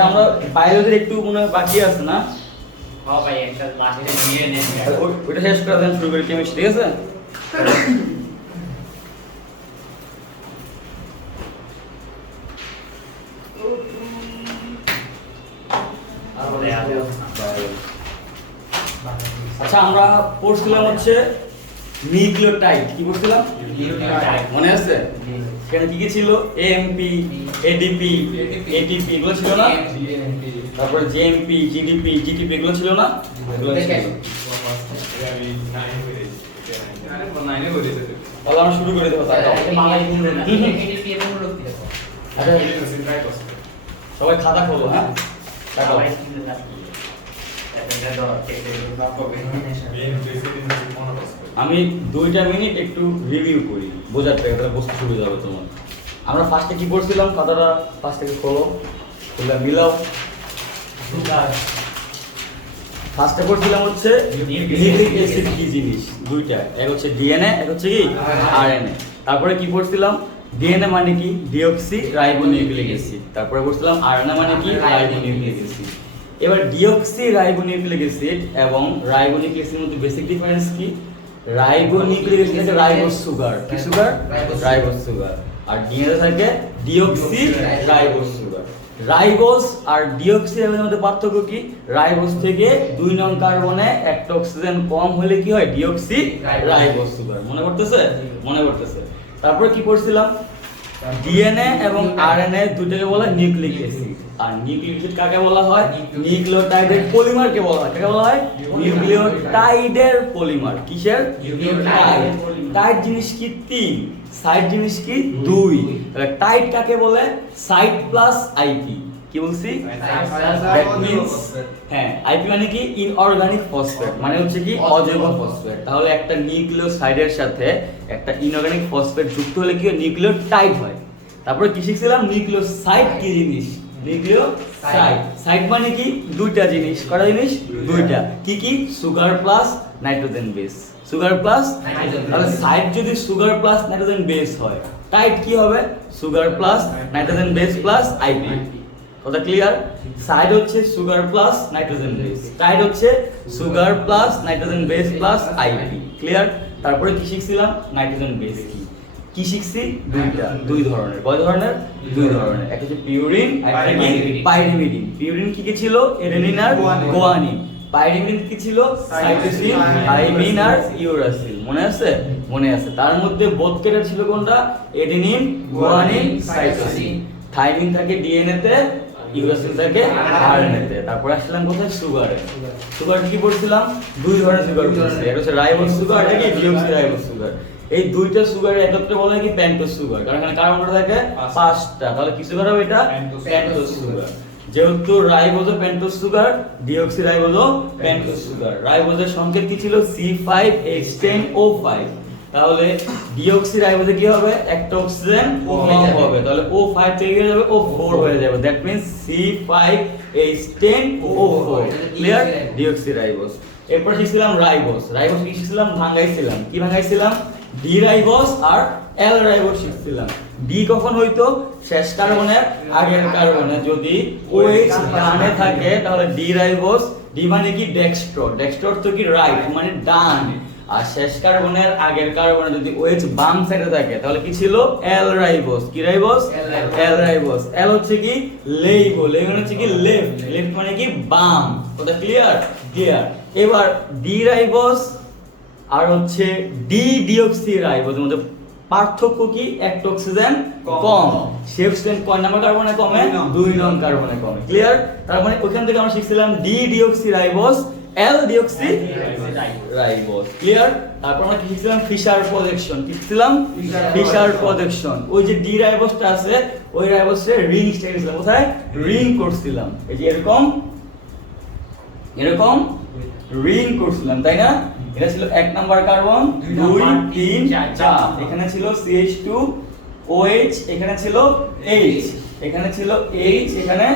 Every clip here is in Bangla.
আচ্ছা আমরা বায়োলজির একটু মনে হয় বাকি আছে না? হ্যাঁ ভাই একটা লাঠিটা নিয়ে নেন। ওইটা শেষ করে দেন, শুরু করি কেমিস্ট্রি, ঠিক আছে? আচ্ছা আমরা পড়ছিলাম হচ্ছে নিউক্লিওটাইড। কি পড়ছিলাম? মনে আছে? এখানে কি কি ছিল? এএমপি, এডিপি, এটিপি এগুলো ছিল না? তারপরে জেএমপি, জিডিপি, জিটিপি এগুলো ছিল না? এগুলো ছিল। তাহলে আমরা শুরু করে দেবো, তাই দাও। আচ্ছা সবাই খাতা খোলো, হ্যাঁ? তাকাও। আমি 2টা মিনিট একটু রিভিউ করি, বোঝার থেকে তাহলে বুঝতে সুবিধা হবে তোমার। আমরা ফার্স্টে কি পড়ছিলাম? খাতাটা ফার্স্ট থেকে খোলো, খুলে মিলাও। ফার্স্টে পড়ছিলাম হচ্ছে নিউক্লিক অ্যাসিড কি জিনিস, দুইটা, এক হচ্ছে ডিএনএ, এক হচ্ছে কি আরএনএ। তারপরে কি পড়ছিলাম? ডিএনএ মানে কি? Deoxyribonucleic acid. তারপরে পড়ছিলাম আরএনএ মানে কি? Ribonucleic acid. এবার ডিঅক্সি রাইবোনিউক্লিক অ্যাসিড এবং রাইবোনিউক্লিক অ্যাসিডের মধ্যে বেসিক ডিফারেন্স কি? রাইবোনিউক্লিক অ্যাসিড থাকে রাইবোজ সুগার। কি সুগার? Ribose sugar. আর ডিএনএ থাকে ডিঅক্সি রাইবোজ সুগার। রাইবোজ আর ডিঅক্সি রাইবোজের মধ্যে পার্থক্য কি? রাইবোজ থেকে 2 নং কার্বনে একটা অক্সিজেন কম হলে কি হয়? Deoxy ribose sugar. মনে পড়তেছে? মনে পড়তেছে। তারপরে কি পড়ছিলাম? ডিএনএ এবং আরএনএ দুটোকে বলা হয় নিউক্লিক অ্যাসিড। আর নিউক্লিক অ্যাসিড কাকে বলা হয়? নিউক্লিওটাইডের পলিমারকে বলা হয়। কাকে বলা হয়? নিউক্লিওটাইডের পলিমার। কিসের? নিউক্লিওটাইড। টাইড জিনিস কি? 3। সাইড জিনিস কি? 2। তাহলে টাইড কাকে বলে? Side plus IP. কি বলছি? দ্যাট মিন্স হ্যাঁ, আইপি মানে কি? ইনঅর্গানিক ফসফেট, মানে হচ্ছে কি অজৈব ফসফেট। তাহলে একটা নিউক্লিওসাইডের সাথে একটা ইনঅর্গানিক ফসফেট যুক্ত হলে কি নিউক্লিওটাইড হয়। তারপরে কি শিখছিলাম? নিউক্লিওসাইড কি জিনিস? নিউক্লিওসাইড। সাইড মানে কি? 2টা জিনিস। কয়টা জিনিস? 2টা। কি কি? Sugar plus nitrogen base. Sugar plus তাহলে সাইড যদি সুগার প্লাস নাইট্রোজেন বেস হয়, টাইড কি হবে? Sugar plus nitrogen base plus IP. কথা ক্লিয়ার? সাইড হচ্ছে sugar plus nitrogen base, tide হচ্ছে sugar plus nitrogen base plus IP. Clear? তারপরে কি শিখছিলাম? নাইট্রোজেন বেস কি কি শিখছি? 2টা, 2 ধরনের। কয় ধরনের? 2 ধরনের। একটা হচ্ছে পিউরিন, একটা কি পাইরিমিডিন। পিউরিন কি কি ছিল? এডেনিন আর গুয়ানিন। পাইরিমিডিন কি ছিল? সাইটোসিন, থাইমিন আর ইউরাসিল। মনে আছে? মনে আছে। তার মধ্যে বোধকেটার ছিল কোনটা? Adenine, guanine, cytosine. থাইমিন থাকে ডিএনএ তে, ইউরাসিল থাকে আরএনএ তে। তারপর আসলাম কোথায়? সুগারে। সুগার কি পড়ছিলাম? 2 ধরনের সুগার পড়ছি। একটা হচ্ছে রাইবোজ সুগার, এটা কি ডিঅক্সি রাইবোজ সুগার। এই 2টা সুগারের একত্রে বলা হয় কি? Pentose sugar. কারণ এখানে কার্বন থাকে 5টা। তাহলে কি সুগার হবে এটা? Pentose sugar. যেহেতু রাইবোজও পেন্টোজ সুগার, ডিঅক্সি রাইবোজও পেন্টোজ সুগার। রাইবোজের সংকেত কি ছিল? C5H10O5। তাহলে ডিঅক্সি রাইবোজে কি হবে? একটা অক্সিজেন কম হবে, তাহলে O5 থেকে হয়ে যাবে O4 হয়ে যাবে। That means C5H10O4। Clear? Deoxy ribose. এরপর শিখছিলাম রাইবোজ। রাইবোজ কি শিখছিলাম? ভাঙাইছিলাম। কি ভাঙাইছিলাম? ডি রাইবোজ আর এল রাইবোজ শিখছিলাম। ডি কখন হইতো? শেষ কার্বনের আগের কার্বনে যদি OH ডানে থাকে তাহলে ডি রাইবোজ। ডি মানে কি? ডেক্সট্রো। ডেক্সট্রো অর্থ কি? রাইট, মানে ডান। আর শেষ কার্বনের আগের কার্বনে যদি OH বাম সাইডে থাকে তাহলে কি ছিল? এল রাইবোজ। কি রাইবোজ? এল রাইবোজ। এল হচ্ছে কি? লেইবো। লেইবো হচ্ছে কি? লেফট। লেফট মানে কি? বাম। কথা ক্লিয়ার? ক্লিয়ার। এবার ডি রাইবোজ আর হচ্ছে ডি ডিঅক্সি রাইবোজের মধ্যে পার্থক্য কি? একটা অক্সিজেন কম। সে অক্সিজেন কয় নাম্বার কার্বনে কমে? 2 নং কার্বনে কমে। ক্লিয়ার? তার মানে ওখান থেকে আমরা শিখছিলাম ডি ডিঅক্সি রাইবোজ, এল ডিঅক্সি রাইবোজ। ক্লিয়ার? তারপর আমরা কি শিখছিলাম? Fisher projection. কি শিখছিলাম? Fisher projection. ওই যে ডি রাইবোজটা আছে, ওই রাইবোজে রিং স্টাইল কোথায়? রিং করছিলাম। এই যে এরকম এরকম রিং করছিলাম, তাই না? এটা ছিল 1 নাম্বার কার্বন, 2 3 4। এখানে ছিল CH2OH, এখানে ছিল H, এখানে ছিল H, এখানে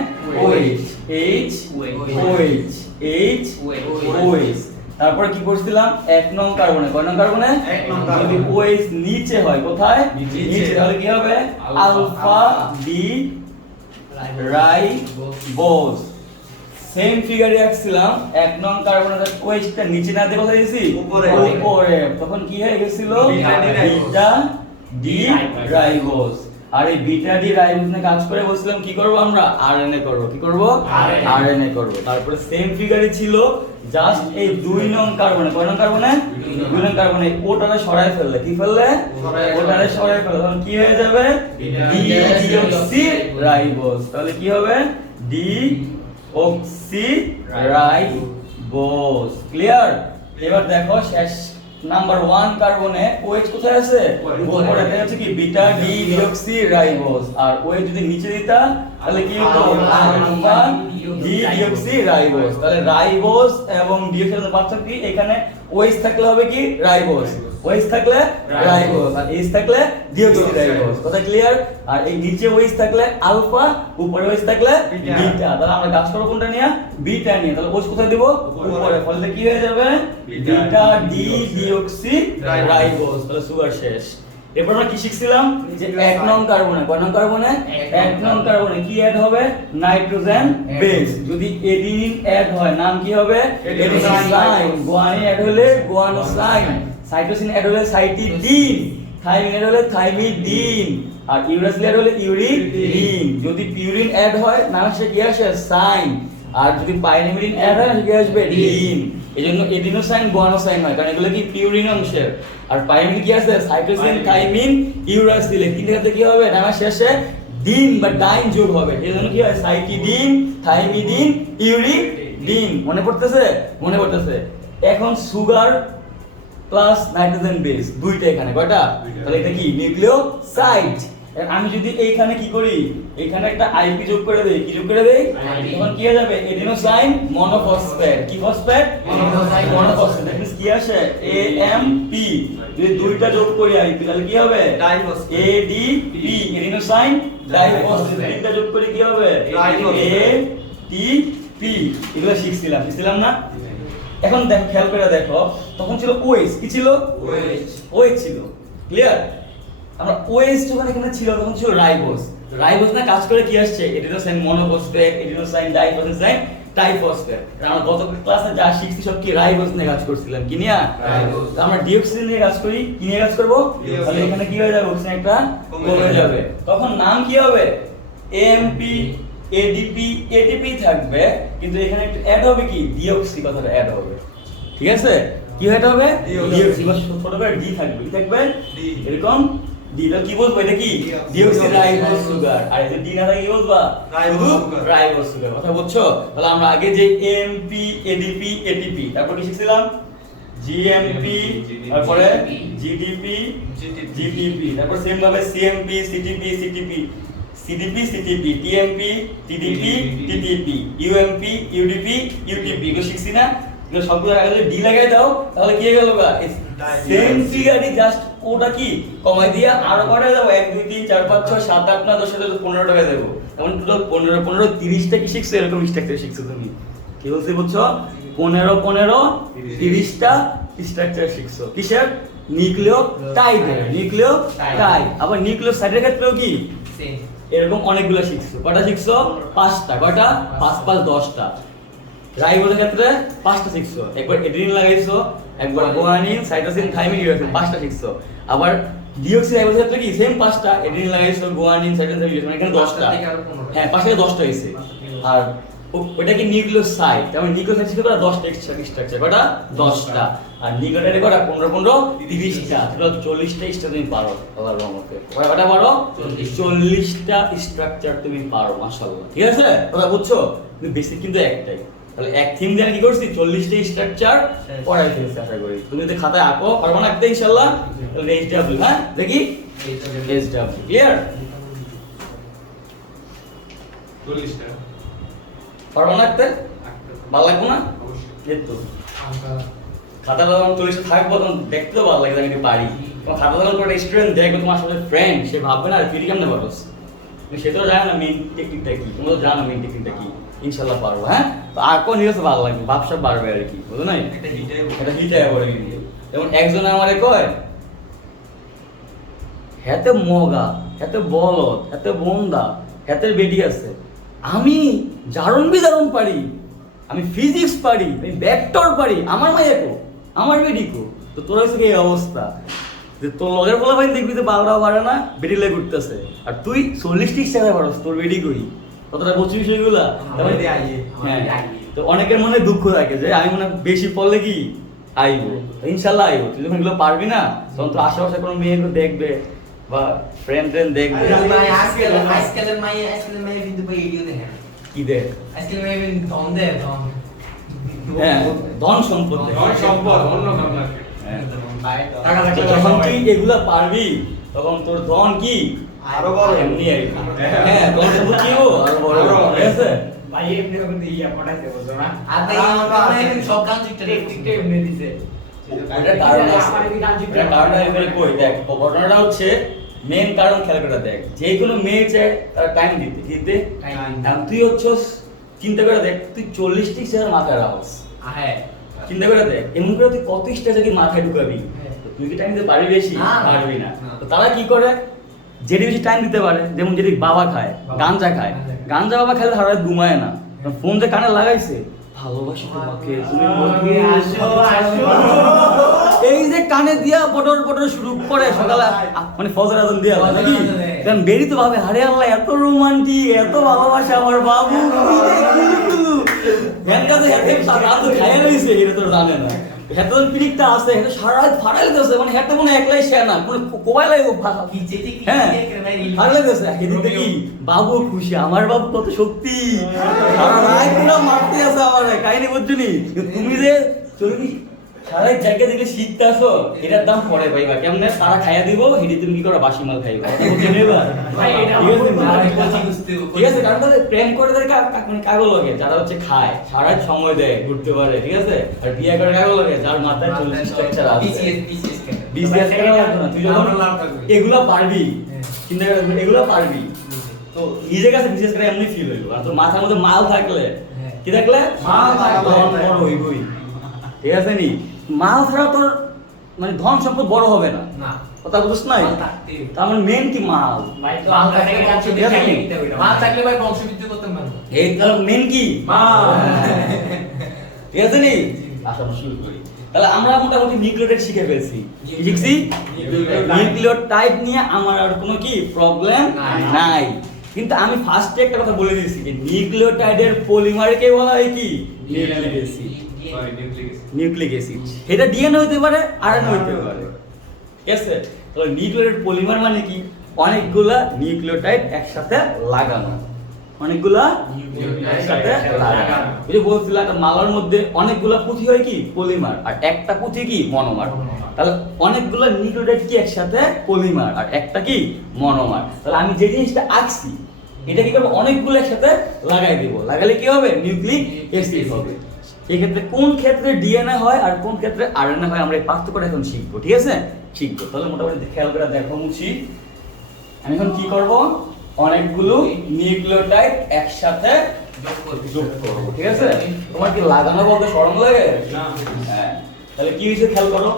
OH, H OH H OH। তারপর কি করছিলাম? 1 নং কার্বনে। কয় নং কার্বনে? 1 নং কার্বনে। যদি OH নিচে হয়, কোথায়? নিচে। তাহলে কি হবে? Alpha D ribose. সেম ফিগারে রাখছিলাম 1 নং কার্বনের কোয়েসটা নিচে না দিয়ে কোথায় দিয়েছি উপরে। উপরে, তখন কি হয়ে গেছিল beta D ribose. Beta D ribose. আর এই বিটা ডি রাইবোজ নিয়ে কাজ করে বলছিলাম কি করব আমরা আরএনএ করব, কি করব আরএনএ করব। তারপরে সেম ফিগারে ছিল জাস্ট এই 2 নং কার্বনে, কয় নং কার্বনে 2 নং কার্বনে ওটারে সরায় ফেললে, কি ফেললে ওটারে সরায় ফেললে, তখন কি হয়ে যাবে ডি ডিঅক্সি রাইবোজ। তাহলে কি হবে ডি অক্সি রাইবোজ। ক্লিয়ার? এবার দেখো শেষ নাম্বার 1 কার্বনে OH কোথায় আছে উপরে, এটা হচ্ছে কি বিটা ডি ডিঅক্সি রাইবোজ। আর OH যদি নিচে দিতা তাহলে কি হতো আলফা ডি ডিঅক্সি রাইবোজ। তাহলে রাইবোজ এবং ডিঅক্সি এর পার্থক্য কি, এখানে OH থাকলে হবে কি রাইবোজ, OH থাকলে রাইবোজ, আর H থাকলে ডিঅক্সি রাইবোজ। কথা ক্লিয়ার? আর এই নিচে OH থাকলে আলফা, উপরে OH থাকলে বিটা। তাহলে আমরা কাজ করব কোনটা নিয়ে, বিটা নিয়ে। তাহলে OH কোথায় দেব উপরে, ফলে কি হয়ে যাবে বিটা ডি ডিঅক্সি রাইবোজ। তাহলে সুগার শেষ। এরপর আমরা কি শিখছিলাম যে 1 নং কার্বনে, কয় নং কার্বনে 1 নং কার্বনে কি অ্যাড হবে নাইট্রোজেন বেস। যদি এডিনিন অ্যাড হয় নাম কি হবে এডিনোসাইন, গুয়ানিন অ্যাড হলে গুয়ানোসাইন, সাইটোসিন অ্যাড হলে সাইটিডিন, থাইমিন অ্যাড হলে থাইমিডিন, আর ইউরাসিল অ্যাড হলে ইউরিডিন। যদি পিউরিন অ্যাড হয় নাম সে কি আসে সাইন, আর যদি পাইরিমিডিন অ্যাড হয় কি আসবে ডিন। এজন্য এডিনোসাইন গুয়ানোসাইন হয়, কারণ এগুলো কি পিউরিন অংশের। আর পাইরিমিডিন কি আছে সাইটোসিন থাইমিন ইউরাসিল, তিনটাতে কি হবে নামের শেষে ডিন বা ডাইন যোগ হবে। এজন্য কি হয় সাইটিডিন থাইমিডিন ইউরিডিন। মনে পড়তেছে? মনে পড়তেছে। এখন সুগার প্লাস নাইট্রোজেন বেস দুইটা এখানে কয়টা, তাহলে এটা কি নিউক্লিওসাইড। আমি যদি এইখানে কি করি, এখানে একটা আইপি যোগ করে দেই, কি যোগ করে দেই, তখন কি হয়ে যাবে এডিনোসাইন মনোফসফেট। কি ফসফেট মনোফসফেট। দ্যাট মিন্স কি আসে এএমপি। যদি দুইটা যোগ করি আইপি তাহলে কি হবে ডাইফসফেট। ADP এডিনোসাইন diphosphate. তিনটা যোগ করে কি হবে এটিপি। এগুলো শিখছিলাম না? এখন দেখো খেয়াল করে দেখো, তখন ছিল OH, কি ছিল OH ছিল। ক্লিয়ার? আমরা OH যখন এখানে ছিল তখন ছিল রাইবোজ। রাইবোজ না কাজ করে কি আসছে এডিনোসাইন মনোফসফেট, এডিনোসাইন ডাইফসফেট, টাইফসফেট। আমরা গত ক্লাসে যা শিখছি সব কি রাইবোজ নিয়ে কাজ করছিলাম, কি নিয়ে রাইবোজ। আমরা ডিঅক্সি নিয়ে কাজ করি, কি নিয়ে কাজ করব, তাহলে এখানে কি হয়ে যাবে অক্সিজেন একটা কমে যাবে। তখন নাম কি হবে এএমপি এডিপি এটিপি থাকবে, কিন্তু এখানে একটু অ্যাড হবে কি ডিঅক্সি, কথাটা অ্যাড হবে। ঠিক আছে? কি অ্যাড হবে ডিঅক্সি, বা ছোট করে ডি থাকবে, কি থাকবে ডি। এরকম ডি। তাহলে কি বলবো এটা কি ডিঅক্সি রাইবোজ সুগার। আর এই যে ডি না থাকে কি বলবা রাইবোজ শুধু সুগার। Ribose sugar. কথা বুঝছো? তাহলে আমরা আগে যে এএমপি এডিপি এটিপি, তারপর কি শিখছিলাম জিএমপি, তারপরে জিডিপি জিটিপি, তারপর সেম ভাবে CMP CTP CTP, CDP CTP, TMP TDP TTP, UMP UDP UTP. এগুলো শিখছি না? এগুলো সবগুলো আগে যদি ডি লাগাই দাও তাহলে কি হয়ে গেল গা সেম ফিগারই, জাস্ট ওটা কি কমাই দিয়া আরো কটা দেবো 1 2 3 4 5 6 7 8 9 10 11 12 টাকা দেবো। তখন টোটাল 15 15 30টা কি শিখছো, এরকম স্ট্রাকচার শিখছো তুমি। কি বলছি বুঝছো? 15 15 30টা স্ট্রাকচার শিখছো। কিসের? নিউক্লিওটাইডের। নিউক্লিওটাইড। আবার নিউক্লিওসাইডের ক্ষেত্রেও কি এরকম অনেকগুলো শিখছো। কয়টা শিখছো? 5টা। কয়টা? 5 5 10টা। রাইবোজের ক্ষেত্রে 5টা শিখছো। একবার এডিনিন লাগাইছো, একবার গুয়ানিন, সাইটোসিন, থাইমিন, ইউরাসিল, 5টা শিখছো। আবার ডিঅক্সি রাইবোজের ক্ষেত্রে কি সেম 5টা, এডিনিন লাগাইছো, গুয়ানিন, সাইটোসিন, ইউরাসিল, মানে এখানে 10টা। হ্যাঁ 5 থেকে 10টা হইছে। আর ওটা কি নিউক্লিওসাইড, তাহলে নিউক্লিওসাইড ছিল কয়টা 10টা স্ট্রাকচার, কয়টা 10টা। আর নিউক্লিওটাইডে কয়টা 15 15 30টা, টোটাল 40টা স্ট্রাকচার তুমি পারো আল্লাহর রহমতে। কয়টা পারো? 40টা স্ট্রাকচার তুমি পারো মাশাআল্লাহ। ঠিক আছে? কথা বুঝছো? কিন্তু বেসিক কিন্তু একটাই। তাহলে এক থিম দিয়ে কি করছি 40টা স্ট্রাকচার পড়াই ফেলছি আশা করি। তুমি যদি খাতায় আঁকো পারবা না আঁকতে ইনশাআল্লাহ। তাহলে এইচডব্লিউ, হ্যাঁ দেখি এইচডব্লিউ ক্লিয়ার? 40টা পারবা না আঁকতে? ভালো লাগবে না? অবশ্যই। এই তো খাতা যখন 40টা থাকবো তখন দেখতেও ভালো লাগে আমি পারি। তোমার খাতা যখন কোনো স্টুডেন্ট দেখবে তোমার সাথে ফ্রেন্ড, সে ভাববে না তুই কেমনে পারোস, সে তো জানে না মেইন টেকনিকটা কি, তোমরা তো জানো মেইন টেকনিকটা কি। ইনশাআল্লাহ পারবো। হ্যাঁ তো আঁকো নিয়ে ভালো লাগবে, ভাবসাব বাড়বে আর কি, বুঝো নাই? এটা হিটাই বলে কিন্তু। যেমন একজন আমারে কয় হেতে মগা, হেতে বলদ, হেতে বন্দা, হেতের বেটি আছে, আমি জারণ বিজারণ পারি, আমি ফিজিক্স পারি, আমি ভেক্টর পারি, আমার মাইয়াকো, আমার বেডিকো। তো তোর হচ্ছে কি এই অবস্থা যে তোর লগের বলা ভাই দেখবি যে বারোটাও পারে না, বেডি লেগে উঠতেছে, আর তুই 40 টাকা পারস, তোর বেডি করি কতটা বলছি বিষয়গুলা। হ্যাঁ, তো অনেকের মনে দুঃখ থাকে যে আমি মনে হয় বেশি পড়লে কি আইবো, ইনশাল্লাহ আইবো। তুই যখন এগুলো পারবি না তখন তো আশেপাশে কোনো মেয়েকে দেখবে বা ফ্রেন্ড দেখবে, আজকালের মাইয়া কিন্তু ভাই এডিও দেখে না। কি দেখ, আজকাল মাইয়া কিন্তু দম দেয়, দম। হ্যাঁ ধন সম্পদ দেখে। ধন সম্পদ অন্য কারণ আছে। হ্যাঁ। টাকা তো থাকলে যখন সবাই। তুই এগুলা পারবি তখন তোর ধন কি আরো বড়। এমনি আইবি। হ্যাঁ ধন সম্পদ কি হবো আরো বড় আরো হবে, বড়। ঠিক আছে? ভাই এমনি কিন্তু ইয়া পড়াইতে বলছো না আর তাই মাইয়া সব গান শিখতে টেকনিকটা এমনি দিছে এটা কারণ আছে, এটা কারণ এবারে কই দেখ, ঘটনাটা হচ্ছে মেন কারণ খেয়াল করে দেখ, যে কোনো মেয়ে চায় তার টাইম দিতে দিতে, আর তুই হচ্ছস চিন্তা করে দেখ, তুই 40টি শেয়ার মাথায় রাখস, হ্যাঁ চিন্তা করে দেখ এমন করে তুই কত স্টেজে কি মাথায় ঢুকাবি, হ্যাঁ। তো তুই কি টাইম দিতে পারবি বেশি? না, না, পারবি না। না। তো তারা কি করে, যেটি বেশি টাইম দিতে পারে, যেমন যদি বাবা খায়, বাবা। গাঞ্জা খায়, গাঞ্জা বাবা খেলে সারা রাত ঘুমায় না, ফোন যে কানে লাগাইছে, ভালোবাসি তোমাকে তুমি মধুর আসো, আসো। এই যে কানে দিয়া বটর বটর শুরু করে সকালে মানে ফজর আজান দিয়া ফজর নাকি, আজানে। কারণ বেরি তো ভাবে আরে আল্লাহ এত রোমান্টিক, এত ভালোবাসা আমার বাবু, হ্যানটা তো হেতে সারা রাত খাইয়া রইছে, এটা তো জানে না। হেতে পিরিকটা আছে, হেতে সারা রাত ফাড়াই দিতেছে, মানে হেতে মনে একলাই সে না, মানে কোবাই লাগবে ভাষা। পিছে থেকে হ্যাঁ দেখে ভাই রিল ভালো লাগতেছে, এদিকে কি বাবু খুশি, আমার বাবু কত শক্তি, সারা রাত পুরো মারতে আছে আমার কাহিনী বুঝছো নি? তুমি যে চলবি সারা জায়গা থেকে শিখতে আসো, এটার দাম পরে পাইবা কেমনে, তারা খাইয়া দিব, হিডি তুমি কি করো বাসি মাল খাইবা, বুঝছো নি এবার? ভাই, এটা ঠিক আছে আমার না? আমি বলছি বুঝতে ঠিক আছে, কারণ তাদের প্রেম করে দেয় মানে কাগজ লাগে, যারা হচ্ছে খায় সারা রাত সময় দেয় ঘুরতে পারে, ঠিক আছে, আর বিয়ে করে কাগজ লাগে যার মাথায় 40 স্ট্রাকচার আছে, বিসিএস কেন বিজনেস করা লাগবে না, তুই যখন আমরা লাভ থাকবে। এগুলা পারবি, হ্যাঁ। চিন্তা করে এগুলা পারবি, তো নিজের কাছে বিশেষ করে এমনি ফিল হইব, আর তোর মাথার মধ্যে মাল থাকলে, হ্যাঁ। কি থাকলে মাল থাকলে। ধন বড় হইবই, ঠিক আছে নি? মাল ছাড়া তোর মানে ধন সম্পদ বড় হবে না, না কথা বুঝছ নাই? মাল থাকতে হবে। তার মানে মেন কি মাল, ভাই তো মাল আমরা থাকলে থেকে বংশ বংশ বৃদ্ধি দিতে হইলো মাল থাকলে ভাই বংশবৃদ্ধি করতে পারবো এই তার মেন কি মাল। ঠিক আছে নি? আচ্ছা আমরা শুরু করি। তাহলে আমরা মোটামুটি নিউক্লিওটাইড শিখে ফেলছি, কি শিখছি? নিউক্লিওটাইড নিয়ে আমার আর কোনো কি প্রবলেম নাই। নাই, কিন্তু আমি ফার্স্টে একটা কথা বলে দিয়েছি যে নিউক্লিওটাইডের পলিমারকে বলা হয় কি nucleic acid, sorry nucleic acid. Nucleic acid, এটা ডিএনএ হতে পারে আরএনএ হতে পারে, ঠিক আছে? তাহলে নিউক্লিওটাইড পলিমার মানে কি, অনেকগুলা নিউক্লিওটাইড একসাথে লাগানো, অনেকগুলা একসাথে লাগানো। এই যে বলছিলাম একটা মালার মধ্যে অনেকগুলা পুঁথি হয় কি পলিমার, আর একটা পুঁথি কি মনোমার, তাহলে অনেকগুলা নিউক্লিওটাইড কি একসাথে পলিমার, আর একটা কি মনোমার। তাহলে আমি যে জিনিসটা আঁকছি এটা কি করবো, অনেকগুলো একসাথে লাগাই দেবো, লাগালে কি হবে নিউক্লিক অ্যাসিড হবে। এই ক্ষেত্রে কোন ক্ষেত্রে ডিএনএ হয় আর কোন ক্ষেত্রে আরএনএ হয় আমরা এই পার্থক্যটা এখন শিখবো, ঠিক আছে? শিখবো। তাহলে মোটামুটি খেয়াল করে দেখো মুছি, আমি এখন কি করব, অনেকগুলো নিউক্লিওটাইড একসাথে যোগ করবো, ঠিক আছে? তোমার কি লাগানো বলতে শরম লাগে? না। হ্যাঁ, তাহলে কি হয়েছে খেয়াল করো,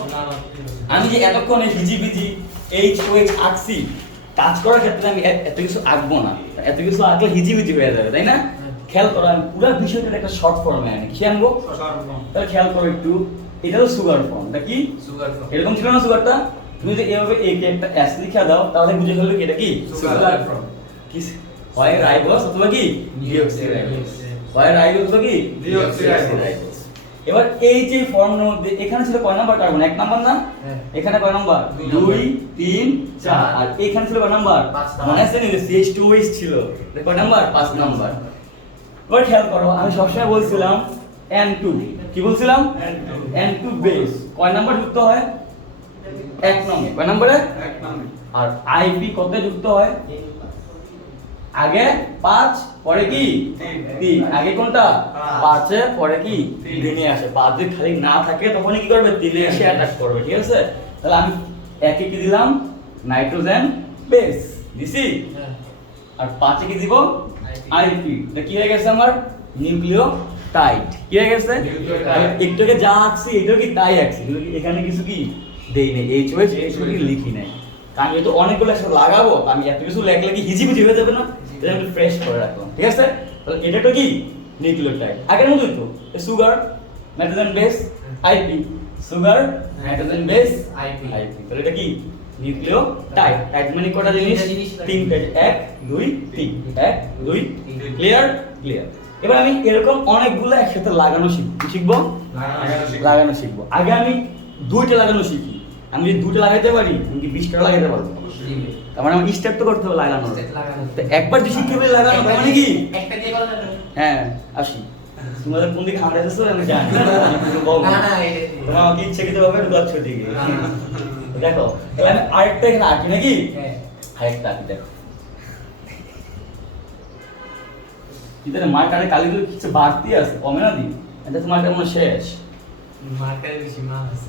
আমি যে এতক্ষণে হিজিবিজি এইচ আঁকছি, কাজ করার ক্ষেত্রে আমি এত কিছু আঁকবো না, এত কিছু আঁকলে হিজিবিজি হয়ে যাবে, তাই না? খেয়াল করো, আমি পুরো বিষয়টার একটা শর্ট ফর্মে আনি, কি আনবো? তাহলে খেয়াল করো একটু, এটা তো সুগার ফর্ম, এটা কি সুগার এরকম ছিল না সুগারটা? তুমি যদি এভাবে একে একটা অ্যাস লিখে দাও তাহলে বুঝে ফেলবে কি এটা কি সুগার কি, হয় রাইবোজ অথবা কি ডিঅক্সিরাইবোজ, হয় রাইবোজ অথবা কি ডিঅক্সিরাইবোজ। এবার এই যে ফর্মের মধ্যে এখানে ছিল কয় নাম্বার কার্বন, এক নাম্বার না? হ্যাঁ। এখানে কয় নাম্বার, 2 3 4, আর এখানে ছিল কয় নাম্বার, পাঁচ নাম্বার। মনে আছে নি যে CH2OH ছিল, এটা কয় নাম্বার, 5 নাম্বার। এবার খেয়াল করো, আমি সবসময় বলছিলাম N2, কি বলছিলাম, N2 বেস কয় নাম্বার যুক্ত হয়, 1 নম্বরে, কয় নম্বরে, এক নাম। আর IP কত যুক্ত হয়, আগে 5 পরে কি 3, আগে কোনটা 5 এ পরে কি 3 এ আসে, 5 যদি খালি না থাকে তখন কি করবে, 3 এ এসে অ্যাটাক করবে, ঠিক আছে? তাহলে আমি একে কি দিলাম, নাইট্রোজেন বেস দিছি, আর 5 এ কি দিব, IP, এটা কি হয়ে গেছে আমার নিউক্লিওটাইড, কি হয়ে গেছে? নিউক্লিওটাইড। একটুকে যা আঁকছি এটাও কি তাই আঁকছি, কিন্তু এখানে কিছু কি দেই নাই, এইচওএইচ কি লিখি নাই, কারণ যেহেতু অনেকগুলো একসাথে লাগাবো, আমি এত কিছু লেখলে কি হিজিবিজি হয়ে যাবে না, তাই আমি ফ্রেশ করে রাখলাম, ঠিক আছে? তাহলে এটা তো কি নিউক্লিওটাইড আগের মতোই তো sugar nitrogen base IP sugar nitrogen base IP তাহলে এটা কি নিউক্লিওটাইড টাইড মানে কটা জিনিস তিনটা 1 2 3 1 2 ক্লিয়ার ক্লিয়ার এবার আমি এরকম অনেকগুলো একসাথে লাগানো শিখবো লাগানো শিখবো আগে আমি দুইটা লাগানো শিখি আমি যদি দুইটা লাগাইতে পারি আমি কি 20টা লাগাইতে পারবো তার মানে আমার স্টেপ তো করতে হবে লাগানো তো একবার যে শিখতে পারি লাগানো তার মানে কি একটা দিয়ে করা না হ্যাঁ আসি তোমাদের কোন দিকে হাঁটাইতেছো আমি জানি না তোমার আমাকে ইচ্ছে খেতে হবে দশ দিকে দেখো তাহলে আমি আরেকটা এখানে আঁকি নাকি হ্যাঁ আরেকটা আঁকি দেখো ইদারে মার্কারে কালিগুলো কিছু বাড়তি আছে কমে না দি এটা তোমার কেমন শেষ মার্কারে বেশি মাল আছে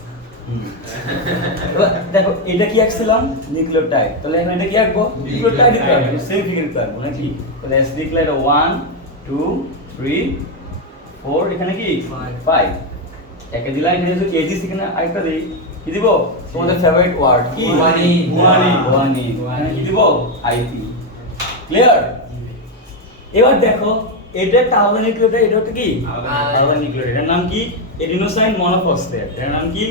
এবার দেখো এটা কি আঁকছিলাম নিউক্লিওটাইড তাহলে এখন এটা কি আঁকবো নিউক্লিওটাইড আঁকবো সেম ফিগার আঁকবো নাকি তাহলে এস লিখলে এটা 1 2 3 4 এখানে কি 5 একে দিলা এখানে যদি এজিস এখানে আরেকটা দেই কি দিব তোমাদের ফেভারিট ওয়ার্ড কি গুয়ানি। গুয়ানি কি দিব আইপি ক্লিয়ার এবার দেখো এটা একটা আলাদা নিউক্লিওটাইড এটা হচ্ছে কি আলাদা নিউক্লিওটাইড এটার নাম কি এডিনোসাইন মনোফসফেট এটার নাম কি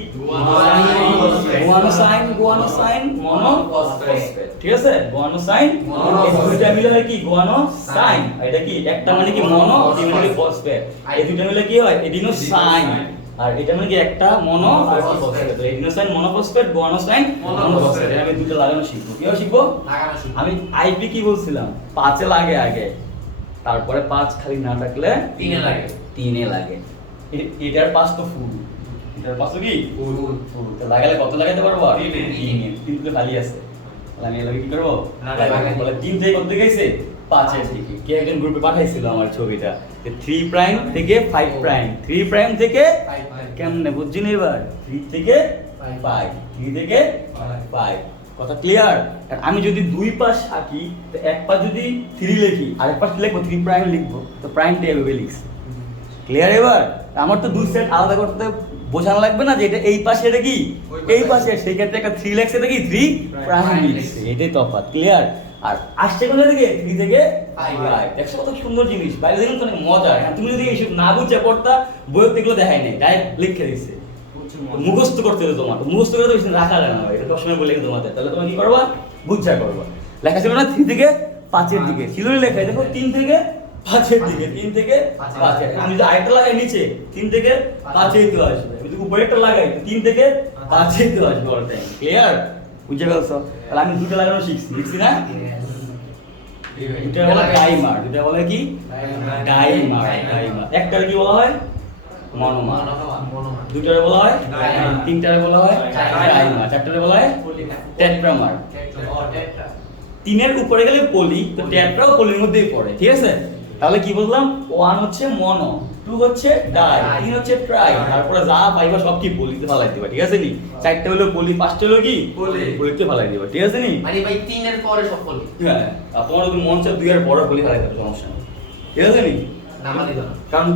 গুয়ানোসাইন মনোফসফেট ঠিক আছে গুয়ানোসাইন এই দুইটা মিলে হয় কি গুয়ানোসাইন এটা কি একটা মানে কি মনো দুই মানে ফসফেট এই দুইটা মিলে কি হয় এডিনোসাইন আর এটা মানে কি একটা মনো আর ফসফেট তো এডিনোসাইন মনোফসফেট গুয়ানোসাইন মনোফসফেট আমি দুটো লাগানো শিখবো কিভাবে শিখবো লাগানো শুরু আমি আইপি কি বলছিলাম 5 এ লাগে আগে তারপরে 5 খালি না থাকলে 3 এ লাগে 3 এ লাগে এটার 5 তো ফুল এটার 5 তো কি ফুল তো লাগালে কত লাগাইতে পারবো 3 এ। 3 তো খালি আছে তাহলে আমি এলাকে কি করব লাগাই। বলে 3 থেকে কত গেছে 5 এর দিকে কে একজন গ্রুপে পাঠাইছিল আমার ছবিটা যে 3 প্রাইম থেকে 5 প্রাইম 3 প্রাইম থেকে কেমনে বুঝছেন এবার 3 থেকে 5 3 থেকে 5 কথা ক্লিয়ার আর আমি যদি দুই পাশ আঁকি তো এক পাশ যদি 3 লিখি আর এক পাশ লিখবো 3 প্রাইম লিখবো তো প্রাইমটা এভাবে লিখছি ক্লিয়ার এবার আমার তো দুই সেট আলাদা করতে বোঝানো লাগবে না যে এটা এই পাশে এটা কি এই পাশে সেই ক্ষেত্রে একটা 3 লেখছে এটা কি 3 প্রাইম লিখছে এটাই তফাৎ ক্লিয়ার আর আসছে কোথা থেকে 3 থেকে 5 দেখছো কত সুন্দর জিনিস বাইরে দেখুন অনেক মজা আর তুমি যদি এইসব না বুঝে পড়তা বইয়ে দেখলে দেখাই নাই ডাইরেক্ট লিখে দিছে মুখস্থ করতে হবে তোমার মুখস্থ করে তো বেশি রাখা যায় না এটা সবসময় বলে তোমাদের তাহলে তুমি কি করবা বুঝা করবা লেখা ছিল না 3 থেকে 5 এর দিকে ছিল লেখা দেখো 3 থেকে 5 এর দিকে 3 থেকে 5 এর আমি যদি আরেকটা লাগাই নিচে 3 থেকে 5 এর তো আসবে আমি যদি উপরে একটা লাগাই তো 3 থেকে 5 এর তো আসবে অল টাইম ক্লিয়ার বুঝে গেছো তাহলে আমি দুটো লাগানো শিখছি না এটা বলা টাইমার এটা বলে কি টাইমার একটার কি বলা হয় মনোমার দুটারে বলা হয় তিনটারে বলা হয় টাইমার চারটারে বলা হয় টেট্রামার তিনের উপরে গেলে পলি তো টেট্রাও পলির মধ্যেই পড়ে ঠিক আছে তাহলে কি বললাম 1 হচ্ছে মনো 2 হচ্ছে ডাই 3 হচ্ছে ট্রাই তারপরে যা পাইবা সব কি পলিতে ফেলাই দিবা ঠিক আছে নি চারটা হলো পলি পাঁচটা হলো কি পলিতে ফেলাই দিবা ঠিক আছে নি মানে ভাই 3 এর পরে সব পলি হ্যাঁ আপনারা যদি মন চায় 2 এর পরে পলি ফেলাই দিতে সমস্যা নেই ঠিক আছে নি নামা দিবা কারণ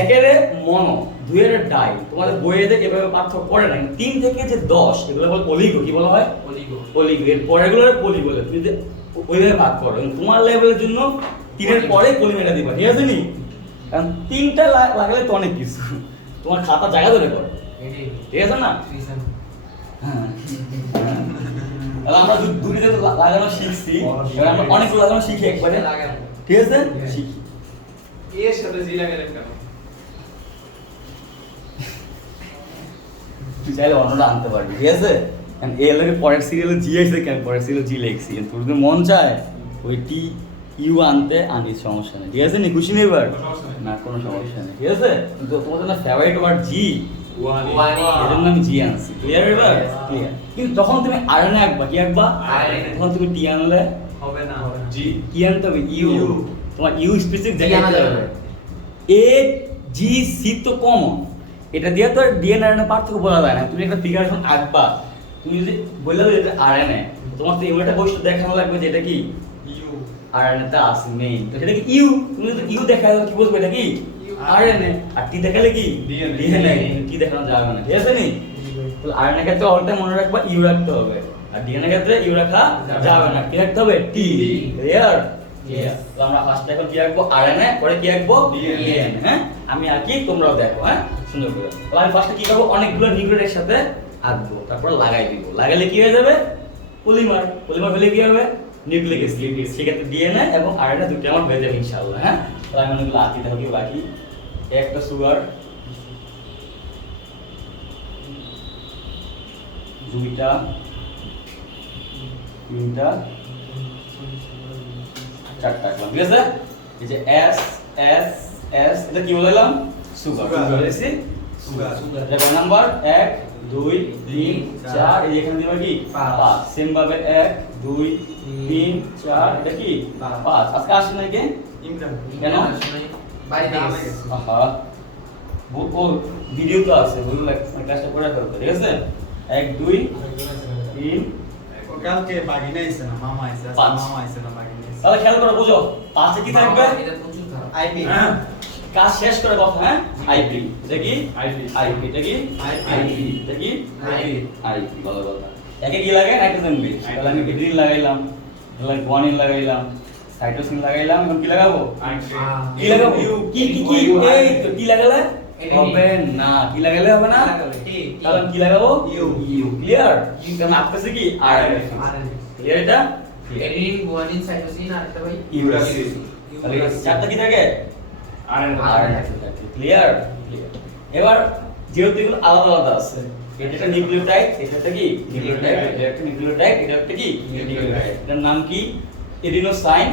একেরে মনো 2 এর ডাই তোমাদের বইয়েতে এভাবে পার্থক্য করে না 3 থেকে যে 10 এগুলো বল পলিগো কি বলা হয় পলিগো এর পরেগুলোর পলি বলে তুমি যে ওইভাবে ভাগ করো এবং তোমার লেভেলের জন্য 3 এর পরে পলি মেটা দিবা ঠিক আছে নি কারণ 3টা লাগালে তো অনেক কিছু তোমার খাতা জায়গা ধরে করো ঠিক আছে না হ্যাঁ তাহলে আমরা দুটিতে লাগানো শিখছি এবার আমরা অনেকগুলো লাগানো শিখি একবারে ঠিক আছে শিখি এর সাথে জি লাগালেন কেন তুই চাইলে অন্যটা আনতে পারবি ঠিক আছে কারণ এর লগে পরের সিরিয়ালে জি আছে কেন পরের সিরিয়ালে জি লিখছি তোর যদি মন চায় ওই টি ইউ আনতে আনিস সমস্যা নেই ঠিক আছে নি খুশি নেই এবার না কোনো সমস্যা নেই ঠিক আছে কিন্তু তোমাদের না ফেভারিট ওয়ার্ড জি ওয়ানি এজন্য আমি জি আনছি ক্লিয়ার এবার ক্লিয়ার কিন্তু যখন তুমি আরএনএ আঁকবা কি আঁকবা তখন তুমি টি আনলে হবে না জি কি আনতে হবে ইউ তোমার ইউ স্পেসিফিক জি জায়গায় আনা দিতে যাবে। হবে এ জি সি তো কমন এটা দিয়ে তো ডিএনএ আর পার্থক্য বলা যায় না তুমি একটা ফিগার যখন আঁকবা তুমি যদি বললে যে এটা আরএনএ তোমার তো ইউটা বৈশিষ্ট্য দেখানো লাগবে যে এটা কি ইউ আরএনএ টা আছে মেইন তো সেটা কি ইউ তুমি যদি ইউ দেখাও কি বলবে এটা কি আরএনএ আর টি দেখালে কি DNA ডিএনএ টি দেখানো যাবে না ঠিক আছে নি তাহলে আরএনএ ক্ষেত্রে অল টাইম মনে রাখবা ইউ রাখতে হবে আর ডিএনএ ক্ষেত্রে ইউ রাখা যাবে না কি রাখতে হবে টি ক্লিয়ার Yes. তো আমরা ফার্স্টে এখন কি রাখবো আরএনএ, পরে কি রাখবো DNA, ডিএনএ, হ্যাঁ আমি আঁকি তোমরাও দেখো, হ্যাঁ সুন্দর করে। তাহলে আমি ফার্স্টে কি করব, অনেকগুলো নিউক্লিওটাইডের সাথে আঁকবো, তারপর লাগাই দিব। লাগালে কি হয়ে যাবে, পলিমার। পলিমার হলে কি হবে, নিউক্লিক অ্যাসিড। সেক্ষেত্রে ডিএনএ এবং আরএনএ দুটো আমার হয়ে যাবে ইনশাআল্লাহ, হ্যাঁ। তাহলে আমি অনেকগুলো আঁকি, দেখো কি বাকি, একটা সুগার, দুইটা, তিনটা, চারটা আঁকলাম, ঠিক আছে। এই যে এস এস এস, এটা কি বললাম, সুগার। Sugar AC sugar. এটা কয় নাম্বার, 1 2 3 4, এই যে এখানে দিবা কি 5। সেম ভাবে 1 2 3 4, এটা কি 5। আজকে আসে না কে, ইমরান। কেন? বাইরে গেছে। আহা, ও ভিডিও তো আছে, বলবো ক্লাসটা করে ফেলতে, ঠিক আছে। 1 2 3, ও কালকে বাগিনা আইছে না, মামা আইছে, আজকে পাঁচ। মামা আইছে না, বাগিনা আইছে। তাহলে খেয়াল করে বুঝো, 5 এ কি থাকবে, এটা প্রচুর খারাপ। আইপি। হ্যাঁ কাজ শেষ করে কথা, হ্যাঁ আইপি, এটা কি আইপি। আইপি, এটা কি আইপি। এটা কি আইপি। আইপি, ভালো কথা। একে কি লাগে, নাইট্রোজেন বেস। তাহলে আমি গ্লিসারিন লাগাইলাম, তাহলে গুয়ানিন লাগাইলাম, সাইটোসিন লাগাইলাম, এখন কি লাগাবো, কি লাগাবো, কি কি কি, এই তো কি লাগালে হবে না, কি লাগালে হবে না, তাহলে আমি কি লাগাবো, ইউ। You, clear. কারণ আপনার কি আরএনএ, ক্লিয়ার, এটা এডিন, গুয়ানিন, সাইটোসিন আর একটা ভাই ইউরাসিল। তাহলে চারটা কি থাকে, আরএনএ থাকে, ক্লিয়ার। এবার যেহেতু এগুলো আলাদা আলাদা আছে, এটা একটা নিউক্লিওটাইড, এটা একটা কি নিউক্লিওটাইড, এটা একটা নিউক্লিওটাইড, এটা একটা কি নিউক্লিওটাইড। এটার নাম কি, এডিনোসাইন,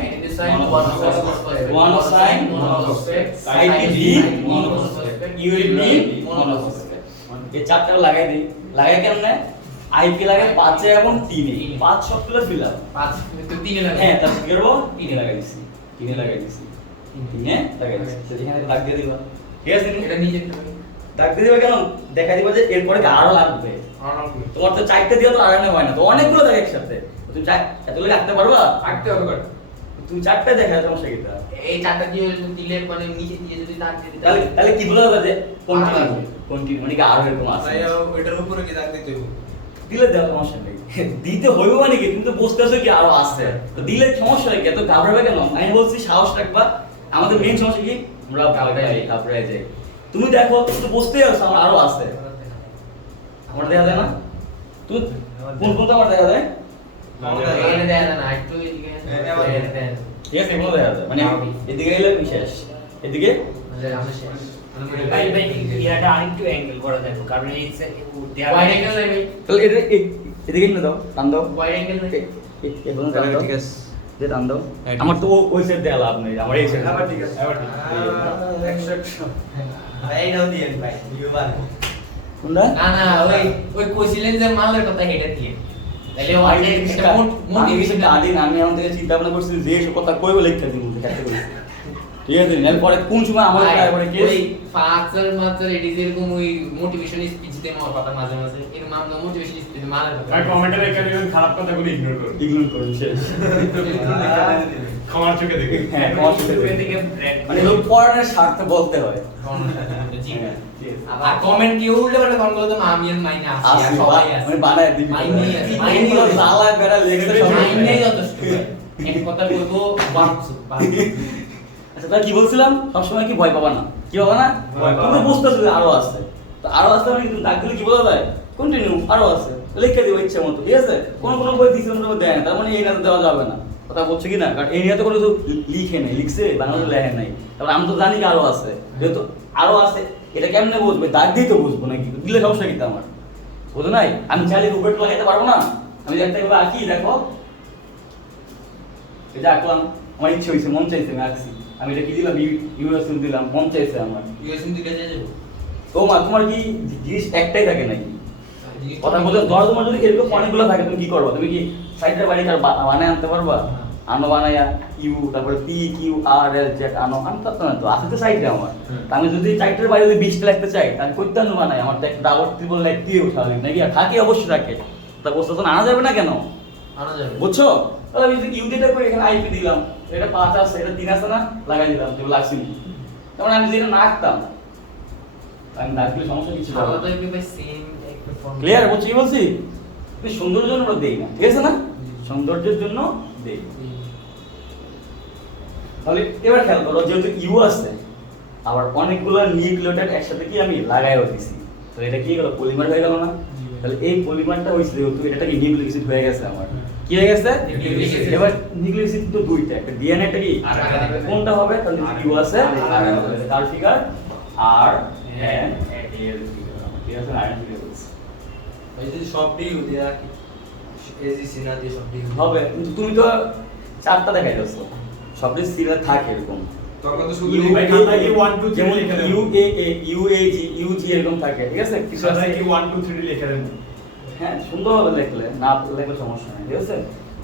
গুয়ানোসাইন, সাইটিডিন, ইউরিডিন, মনোফসফেট। এই চারটা লাগাই দিই। লাগাই কেমনে, আইপি লাগাই 5 এবং 3 এ, 5 সবগুলো ফিল আপ। 5 তো 3 লাগে। হ্যাঁ, তারপর কি করবো, 3 এ লাগাই দিছি, 3 এ লাগাই দিছি, 3 এ লাগাই দিছি। তো এখানে দাগ দিয়ে দিবা, ঠিক আছে। এটা নিজে একটা ভাই। দাগ দিয়ে দিবা কেন, দেখাই দিবা যে এরপরে কি আরো লাগবে। তোমার তো 4টে দিয়ে তো আরএনএ হয় না, তো অনেকগুলো থাকে একসাথে, তুমি এতগুলো রাখতে পারবা, আঁকতে হবে কত? তুমি 4টে দেখা সমস্যা কি, এই চারটা দিয়ে যদি দিলে মানে নিচে দিয়ে যদি দাগ দিয়ে দিতে তাহলে তাহলে কি বোঝা যাবে যে কন্টিনিউ, আরো আছে। কন্টিনিউ মানে কি আরো এরকম আছে, তাই ওইটার উপরে কি দাগ দিতে হবে? দিলে দেওয়া সমস্যা নেই। দিতে হইবে মানে কি, তুমি তো বুঝতে পারছো কি আরো আছে, তো দিলে সমস্যা নেই, এত ঘাবড়াবে কেন। আমি বলছি সাহস রাখবা, আমাদের মেইন সমস্যা কি, আমরা ঘাবড়াই যাই। তুমি দেখো, তুমি তো বুঝতেই পারছো আমার আরো আছে, আমার দেখা যায় না, তুই কোন কোনটা আমার দেখা যায়, এখানে দেয়া যায় না, একটু এদিকে এখানে দেয়া যায়। ঠিক আছে, এগুলো দেখা যায়, মানে এদিকে এলে বিশেষ, এদিকে মানে আমরা শেষ। ভাই ভাই ইয়াটা আরেকটু অ্যাঙ্গেল করা যাবে, কারণ এই দেয়া ওয়াইড অ্যাঙ্গেল নাই ভাই। তাহলে এটা এদিকে নিয়ে দাও, টান দাও, ওয়াইড অ্যাঙ্গেল নাই। এখন টান দাও, ঠিক আছে। যে টান দাও। আমার তো ওই সাইড দেয়া লাভ নেই, আমার এই সাইড। আবার ঠিক আছে, আবার ঠিক আছে। 100 ভাই নাও দিয়েন ভাই। ইউবার। কোনটা? না না ওই কইছিলেন যে মালের কথা হেডে দিয়ে। তাহলে ওয়াইড একটা মোটিভেশন আমি এখন থেকে চিন্তা ভাবনা করছি যে এসব কথা কইবো লেখা দিব, দেখাতে বলছি। ঠিক আছে, এর পরে কোন সময় আমার এবারে কি ওই ফাক্সের মাত্র এডি যেরকম ওই মোটিভেশন স্পিচ দেয় আমার কথা মাঝে মাঝে এরকম আমরা মোটিভেশন স্পিচ মালের কথা। ভাই কমেন্টে লেখা দিবেন, খারাপ কথাগুলো ইগনোর করুন, ইগনোর করুন, শেষ। ক্ষমার চোখে দেখুন। হ্যাঁ, কষ্ট এদিকে ব্র্যান্ড মানে লোক পড়ানোর স্বার্থে বলতে হয়। জি। হ্যাঁ, আবার কমেন্ট কি উল্টে পাল্টে কমেন্ট করলে তো আমি আর মাইনে আসি আর সবাই আছে। আমি বানায় দিই, মাইনেই আছে, মাইনে মাইনেই আছে। জ্বালা বেড়া লেগেছে সব। মাইনেই যথেষ্ট। এক কথা বলবো বাচ্চু আচ্ছা, তাহলে কি বলছিলাম, সবসময় কি ভয় পাবা না, কি পাবা না, ভয় পাবা তুমি না। বুঝতেছো যে আরো আছে, তো আরো আছে মানে কিন্তু দাগ দিলে কি বোঝা যায়, কন্টিনিউ আরো আছে, লিখে দিও ইচ্ছে মতো, ঠিক আছে। কোন কোন বই দিছে, কোন বই দেয় না, তার মানে এই না দেওয়া যাবে না, কথা বলছে কি না, কারণ এই নিয়ে তো কোনো কিছু লিখে নেই, লিখছে বাংলা লেখে নাই, তারপর আমি তো জানি কি আরো আছে, যেহেতু আরো আছে, এটা কেমনে বুঝবে, দাগ দিয়েই তো বুঝবো নাকি, দিলে সমস্যা কিন্তু আমার, বুঝো নাই, আমি চাইলে রুপেট লাগাইতে পারবো না, আমি একটা এভাবে আঁকি, দেখো এই যে আঁকলাম, আমার ইচ্ছে হয়েছে, মন চাইছে, আমি আঁকছি, আমি এটা কি দিলাম, ইউরাসিল দিলাম, মন চাইছে আমার। ইউএসএম দুইটা দিয়ে দেবো। তো মা, তোমার কি জিনিস একটাই থাকে নাকি, কথা বলতে ধরো তোমার যদি এরকম অনেকগুলো থাকে, তুমি কি করবা, তুমি কি সাইডের বাড়ি কার বানায় আনতে পারবা, আনো বানায়া ইউ, তারপরে P Q R L Z আনো, আমি পারতাম না, তো আছে তো সাইডে আমার, তা আমি যদি চারটের বাইরে যদি 20টা লিখতে চাই, তাহলে করতে আনো বানাই, আমার তো একটা ডাবল ট্রিপল লিখতেই স্বাভাবিক নাকি, আর থাকে অবশ্যই থাকে, তা বসতে তো আনা যাবে না কেন, আনা যাবে। বুঝছো। তাহলে আমি যদি ইউ দিটা করে এখানে আইপি দিলাম, এটা 5 আছে, এটা 3 আছে না, লাগাই দিলাম, তো লাগছে না, তখন আমি যদি এটা না আঁকতাম, আমি দাগ দিলে সমস্যা কিছু হবে আমরা না। তো একবার সেম একটা ফর্ম ক্লিয়ার, বুঝছি কি বলছি, তুই সৌন্দর্যের জন্য আমরা দেই না, ঠিক আছে না, সৌন্দর্যের জন্য দেই। তাহলে এবার খেয়াল করো যেহেতু ইউ আছে আবার অনেকগুলো নিউক্লিওটাইড একসাথে কি আমি লাগাইও দিছি তো এটা কি হলো পলিমার হয়ে গেল না তাহলে এই পলিমারটা হইছে যেহেতু এটা কি নিউক্লিক অ্যাসিড হয়ে গেছে আমার কি হয়ে গেছে নিউক্লিক অ্যাসিড। এবার নিউক্লিক অ্যাসিড তো দুইটা একটা ডিএনএটা কি RNA কোনটা হবে তাহলে ইউ আছে আর তার ফিগার আর এন এল ঠিক আছে আয়রন ফিগার ভাই যদি সব ডি দেয়া কি এজিসি না দিয়ে সব ডি হবে কিন্তু তুমি তো চারটা দেখাই যাচ্ছ সবটি সিরিয়াল থাকে এরকম তখন তো শুধু ভাই খাতায় কি 1 2 3 লিখে দেন U A A U A G U G এরকম থাকে ঠিক আছে কিছু আছে খাতায় কি 1 2 3 লিখে দেন হ্যাঁ সুন্দরভাবে লিখলে না লিখলে সমস্যা নেই ঠিক আছে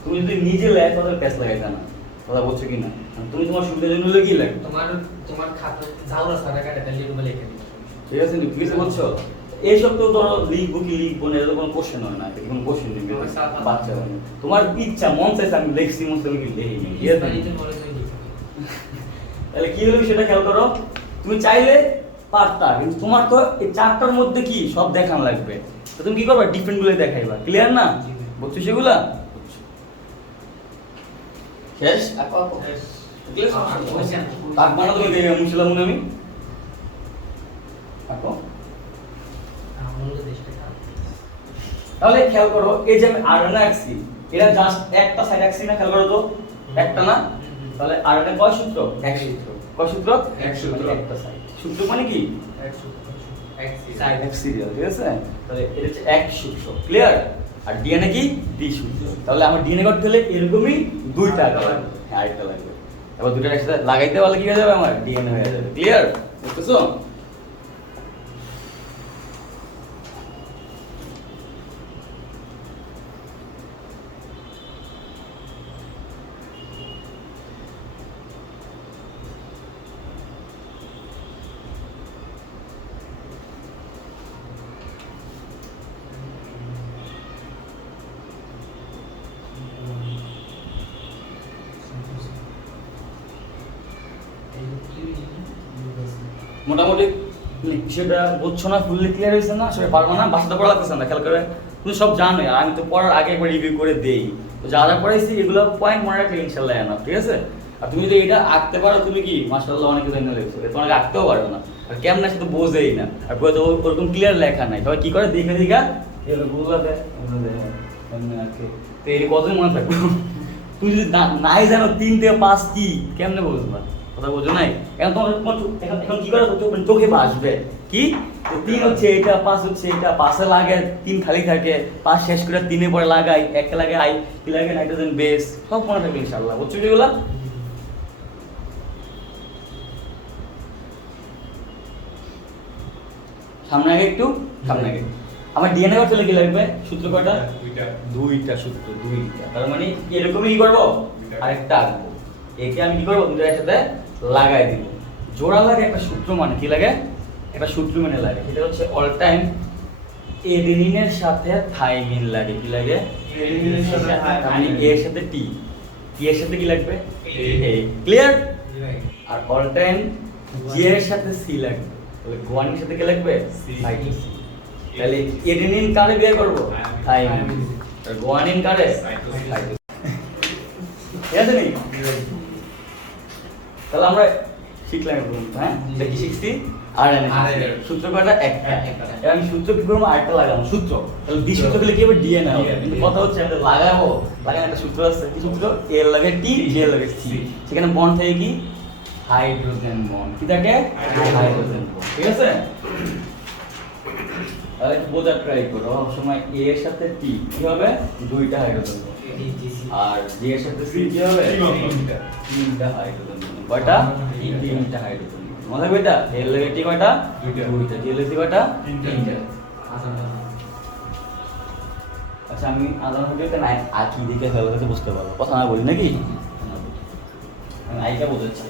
তুমি যদি নিজে লেখ তাহলে পেস লাগাইতে না কথা বলছো কি না তুমি তোমার সুবিধার জন্য লিখি লেখ তোমার খাতা জাউরা সারা কাটে তাহলে এরকম লিখে দিবা ঠিক আছে নি ঠিক আছে বলছো এইসব তো ধরো লিখবো কি লিখবো না এটা কোনো কোশ্চেন হয় না এটা কোনো কোশ্চেন নেই বাচ্চা হয় তোমার ইচ্ছা মন চাইছে আমি লিখছি মন চাইছে আমি লিখি নি ঠিক আছে স্টাডিতে মনে হয় লিখে তাহলে কি হলো সেটা খেয়াল করো তুমি চাইলে পারতা কিন্তু তোমার তো এই চারটার মধ্যে কি সব দেখান লাগবে তো তুমি কি করবা ডিফারেন্ট গুলো দেখাইবা ক্লিয়ার না বুঝছো সেগুলা শেষ আপা আপা তাক বানা তুমি দেবে মুছলাম না আমি আপা আমল দেশটা খারাপ তাহলে খেয়াল করো এই যে আমি আরএনএ আঁকছি এটা জাস্ট একটা সাইড আঁকছি না খেয়াল করো তো একটা না তাহলে আরএনএ কয় সূত্র এক সূত্র কয় সূত্র এক সূত্র। মানে একটা সাইড সূত্র মানে কি সাইড এক সিরিয়াল ঠিক আছে তাহলে এটা হচ্ছে এক সূত্র ক্লিয়ার আর ডিএনএ কি দ্বি সূত্র তাহলে আমার ডিএনএ করতে হলে এরকমই দুইটা লাগবে হ্যাঁ আরেকটা লাগবে এবার দুটো একসাথে লাগাইতে পারলে কি হয়ে যাবে আমার ডিএনএ হয়ে যাবে ক্লিয়ার বুঝতেছো মোটামুটি বিষয়টা বুঝছো না ফুললি ক্লিয়ার হয়েছে না আসলে পারবো না বাসাতে পড়া লাগতেছে না খেয়াল করে তুমি সব জানো আর আমি তো পড়ার আগে একবার রিভিউ করে দেই তো যারা পড়াইছি এগুলো পয়েন্ট মনে রাখলে ইনশাল্লাহ এনাফ ঠিক আছে আর তুমি যদি এটা আঁকতে পারো তুমি কি মাশাআল্লাহ অনেক কিছু এনে লেখছো তোমার আঁকতেও পারো না আর কেমন সে তো বোঝেই না আর বইতে ওরকম ক্লিয়ার লেখা নাই তবে কি করে দেখে দেখা এগুলো গুগল দেয় এমনি আঁকে তো এই কতদিন মনে থাকবো তুমি যদি নাই জানো 3 থেকে 5 কি কেমনে বুঝবা কথা বোঝো নাই এখন তোমার এখন কি করে চোখে আসবে কি 3 হচ্ছে এটা 5 হচ্ছে এটা 5 এ লাগে 3 খালি থাকে 5 শেষ করে 3 এ পরে লাগাই 1 লাগে আই কি লাগে নাইট্রোজেন বেস সব মনে থাকবে ইনশাআল্লাহ বুঝছো এগুলা সামনে আগে একটু সামনে আগে আমার ডিএনএ করতে কি লাগবে সূত্র কয়টা দুইটা সূত্র দুইটা তার মানে এরকমই কি করবো আরেকটা আঁকবো একে আমি কি করবো দুইটার সাথে লাগাই দিব জোড়া লাগে একটা সূত্র মানে কি লাগে একটা সূত্র মানে লাগে এটা হচ্ছে অল টাইম এডেনিনের সাথে থাইমিন লাগে কি লাগে এডেনিনের সাথে মানে এ এর সাথে টি টি এর সাথে কি লাগবে এ ক্লিয়ার আর অল টাইম জি এর সাথে সি লাগবে তাহলে গুয়ানিনের সাথে কি লাগবে সাইটোসিন তাহলে এডেনিন কারে বিয়ে করব থাইমিন আর গুয়ানিন কারে সাইটোসিন ঠিক আছে নি তাহলে আমরা শিখলাম এখন হ্যাঁ এটা কি শিখছি আরএনএ সূত্র কয়টা একটা এবার আমি সূত্র কি করবো আরেকটা লাগাবো সূত্র তাহলে দ্বি সূত্র দিলে কি হবে ডিএনএ হবে কিন্তু কথা হচ্ছে আমরা লাগাবো লাগানো একটা সূত্র আছে কি সূত্র এ লাগে টি জি এর লাগে সি সেখানে বন্ড থাকে কি হাইড্রোজেন বন্ড কি থাকে হাইড্রোজেন বন্ড ঠিক আছে তাহলে বোঝার ট্রাই করো সময় এ এর সাথে টি কি হবে দুইটা হাইড্রোজেন বন্ড আর জি এর সাথে সি কি হবে তিনটা হাইড্রোজেন বন্ড কয়টা তিনটা হাইড্রোজেন মনে রাখবে এটা এর লাগে টি কয়টা দুইটা জি এর লাগে কয়টা তিনটা আচ্ছা আমি আদান হতে কেন আকি দিকে ফেলা হতে বুঝতে পারবো কথা না বলি নাকি আমি আইকা বোঝাচ্ছি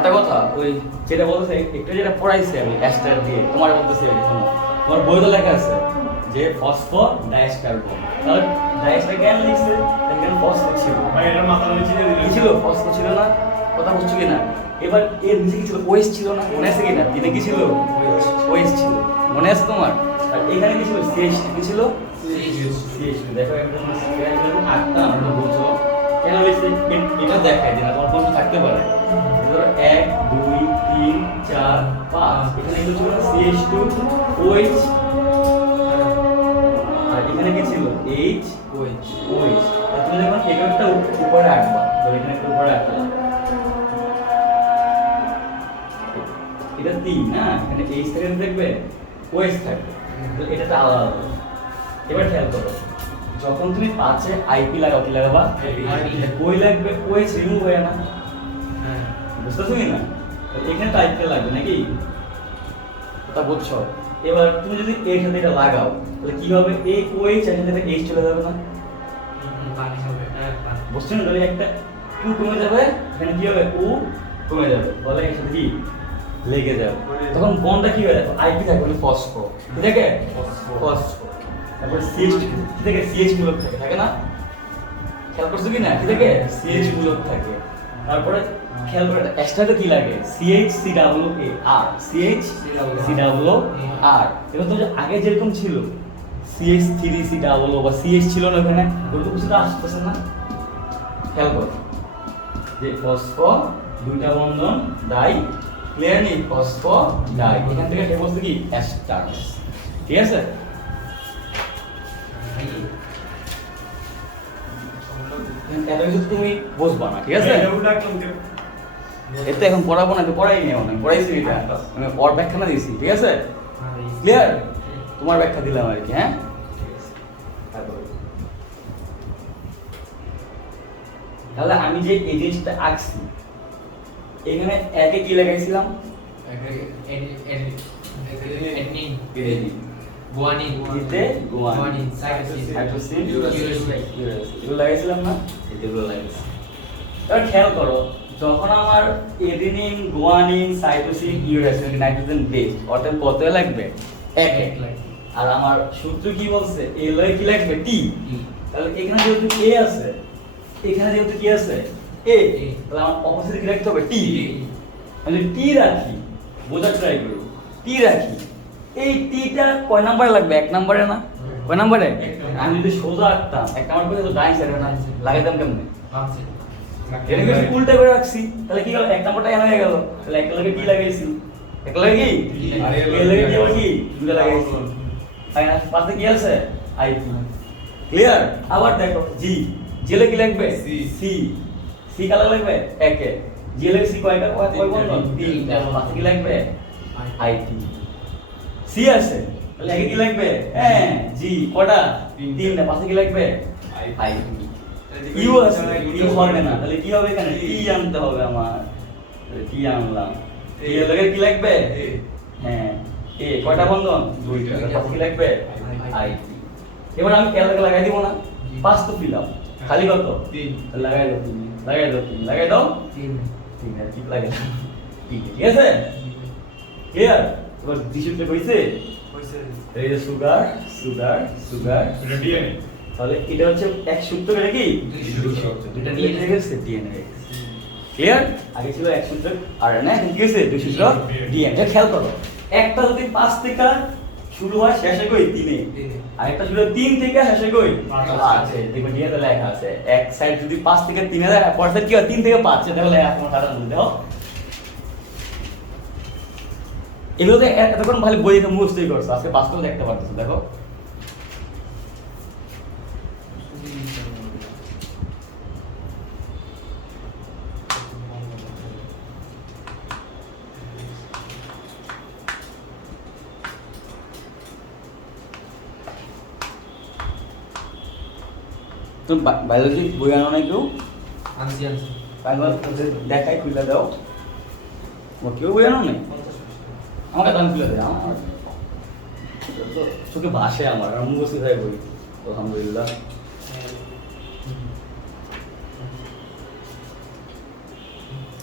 একটা কথা ওই যেটা বলতেছে একটু যেটা পড়াইছি আমি অ্যাস্টার দিয়ে তোমার বলতেছি শোনো তোমার বইতে লেখা আছে যে ফসফো ডাইস্টারবন তাহলে ডাইস্টার কেন লিখছে এখানে ফসফো ছিল ভাই এটার মাথা নিচে দিয়ে কি দিলেন ছিল ফসফো ছিল না কথা বুঝছো কি না এবার এর নিচে কি ছিল ওয়েস ছিল না মনে আছে কি না দিনে কি ছিল ওয়েস ছিল মনে আছে তোমার আর এখানে কি ছিল সিএইচ কি ছিল সিএইচ দেখো একদম আটটা আমরা বুঝছো কেন হয়েছে এটা দেখায় যে না তোমার কোনটা থাকতে পারে ধরো 1 2 3 4 5 এখানে কি ছিল সিএইচ টু ওএইচ আর এখানে কি ছিল এইচ ওইচ ওএইচ আর তুমি যখন এটা উপরে রাখবা তো এখানে একটা উপরে রাখবা এটা 3 না এখানে এইচ থেকে দেখবে ওএইচ থাকবে তো এটা তো আলাদা এবার খেয়াল করো যখন তুমি পাঁচে আইপি লাগাও কি লাগাবা ওই লাগবে ওএইচ রিমুভ হয় না হ্যাঁ বুঝতেছো কি না তো এখানে তো আইপি লাগবে নাকি কথা বুঝছো এবার তুমি যদি এর সাথে এটা লাগাও তাহলে কি হবে এই ওএইচ এর সাথে এইচ চলে যাবে না পানি হবে হ্যাঁ পানি বুঝছো না তাহলে একটা টু কমে যাবে এখানে কি হবে ও কমে যাবে বলে এর সাথে কি লেগে যাবে তখন বন্ডটা কি হয়ে যাবে আইপি থাকবে মানে ফসফো ঠিক আছে ফসফো তারপরে সিএইচ থেকে সিএইচ মূলক থাকে না খেয়াল করছো কি না কি থাকে সিএইচ মূলক থাকে তারপরে খেয়াল করে এক্সট্রাতে কি লাগে সিএইচ সি ডাবল এ আর সিএইচ সি ডাবল আর এবার তো আগে যেরকম ছিল সিএইচ থ্রি সি ডাবল বা সিএইচ ছিল না ওখানে ওরকম কিছু আসতেছে না খেয়াল করো যে ফসফো দুইটা বন্ধন ডাই ক্লিয়ার নেই ফসফো ডাই এখান থেকে সে বলছে কি এস্টার ঠিক আছে এত কিছু তুমি বুঝবা না ঠিক আছে এতে এখন পড়াবো না তো পড়াই নেই অনেক পড়াইছি এটা আমি ওর ব্যাখ্যা না দিয়েছি ঠিক আছে ক্লিয়ার তোমার ব্যাখ্যা দিলাম আর কি হ্যাঁ তাহলে আমি যে এই জিনিসটা আঁকছি এখানে একে কি লাগাইছিলাম গুয়ানিন দিতে গুয়ানিন সাইটোসিন হাইড্রোসিন ইউরেসিন এগুলো লাগাইছিলাম না এগুলো লাগাইছি এবার খেয়াল করো যখন আমার adenine guanine cytosine uracil nitrogen base অর্থাৎ কত লাগবে এক এক আর আমার সূত্র কি বলছে এ লয় কি লাগবে টি তাহলে এখানে যেহেতু এ আছে এখানে যেহেতু কি আছে এ তাহলে আমার অপোজিট কি রাখতে হবে টি আমি টি রাখি বোঝার ট্রাই করি টি রাখি এই টিটা কয় নম্বরে লাগবে এক নম্বরে না কয় নম্বরে আমি যদি সোজা রাখতাম এক নম্বর করে তো ডাই সাইডে না লাগাইতাম কেমনে এটা কি উল্টা করে রাখছি তাহলে কি হলো এক নম্বরটা এনে হয়ে গেল তাহলে এক লগে টি লাগাইছি এক লগে কি আর এ লগে কি আবার কি দুটো লাগাইছি তাই না পাশে কি আছে আইপি ক্লিয়ার আবার দেখো জি জেলে কি লাগবে সি। সি সি কালা লাগবে একে জেলে সি কয়টা কয় বন্ধন তিনটা পাশে কি লাগবে আইপি সি আছে তাহলে আগে কি লাগবে হ্যাঁ জি কটা তিনটা পাশে কি লাগবে আইপি ইউ আছে ইউ হবে না তাহলে কি হবে এখানে টি আনতে হবে আমার টি আনলাম টি এর লগে কি লাগবে হ্যাঁ এ কয়টা বন্ধন দুইটা পাশে কি লাগবে আইপি এবার আমি ক্যালকুলেটর লাগাই দিব না পাঁচ তো ফিলাম খালি কত তিন লাগাই দাও তুমি লাগাই দাও তিন আর কি লাগাই দাও তিন ঠিক আছে ক্লিয়ার এবার ডিসিপ্লিন হইছে হইছে এই যে সুগার সুগার সুগার এটা ডিএনএ তাহলে এটা হচ্ছে এক সূত্র এটা কি দুটো নিয়ে হয়ে গেছে ডিএনএ ক্লিয়ার আগে ছিল এক সূত্র আর না এখন কি হয়েছে দুই সূত্র ডিএনএ খেয়াল করো একটা যদি 5 থেকে শুরু হয় শেষে কই 3 এ আর একটা শুরু 3 থেকে শেষে কই 5 এ দেখো ডিএনএ লেখা আছে এক সাইড যদি 5 থেকে 3 এ যায় পরের সাইড কি হয় 3 থেকে 5 এ তাহলে এখন কাটা বুঝতে দাও এগুলো তো এতক্ষণ ভালো বই দেখে মুখস্থই করছো আজকে বাস্তব দেখতে পারতেছো দেখো তুমি বায়োলজি বই আনো নাই কেউ আনছি দেখাই খুলে দাও ও কেউ বই আনো নাই আমাকে দাম খুলে দেয় আমার তো চোখে ভাসে আমার আর মুখস্থ হয় বই আলহামদুলিল্লাহ